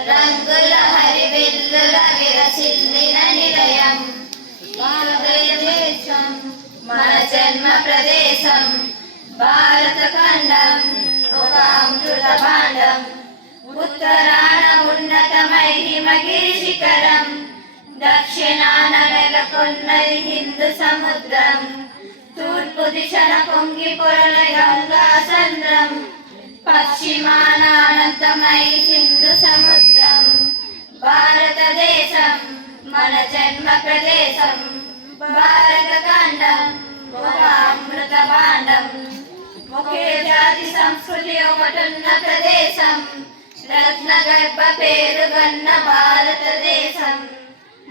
రంగుల హరివిల్లుల విరసిల్లిన నిలయం భారతదేశం మన జన్మ ప్రదేశం. భారత ఖండం ఒక అమృత భాండం. ఉత్తరాన ఉన్నతమై హిమగిరి శిఖరం, దక్షిణాన నెలకొన్నది హిందూ సముద్రం, తూర్పు దిశన పొంగి పొరలే గంగా సంద్రం, పశ్చిమాన అనంతమై సింధు సముద్రం. భారతదేశం మన జన్మ ప్రదేశం. భారత ఖండం ఒక అమృత భాండం. ఒకే జాతి సంస్కృతి ఒకటున్న ప్రదేశం, రత్న గర్భ పేరుగన్న భారతదేశం.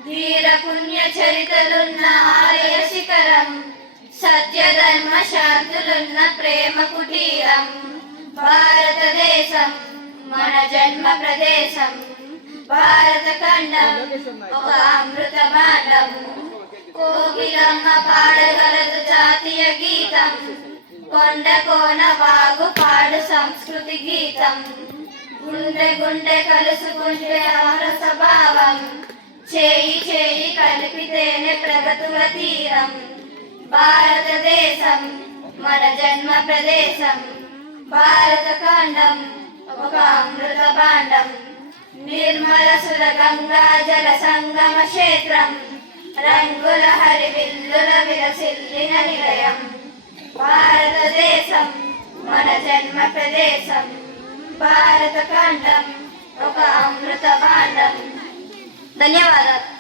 ధీర పుణ్య చరితలున్న ఆలయ శిఖరం, సత్య ధర్మ శాంతులున్న ప్రేమ కుటీరం. భారతదేశం మన జన్మ ప్రదేశం. భారత ఖండం ఒక అమృత భాండం. కోకిలమ్మ పాడగలదు జాతీయ గీతం, కొండ కోన వాగు పాడు సంస్కృతి గీతం. గుండె గుండె కలుసుకుంటే అమర స్వభావం, చేయి చేయి కలిపితేనే ప్రగతుల తీరం. భారతదేశం మన జన్మ ప్రదేశం. భారత ఖండం ఒక అమృత భాండం. నిర్మల సుర గంగా జల సంగమ క్షేత్రం, రంగుల హరివిల్లుల విరసిల్లిన నిలయం. భారతదేశం మన జన్మ ప్రదేశం. భారత ఖండం ఒక అమృత భాండం. ధన్యవాదాలు.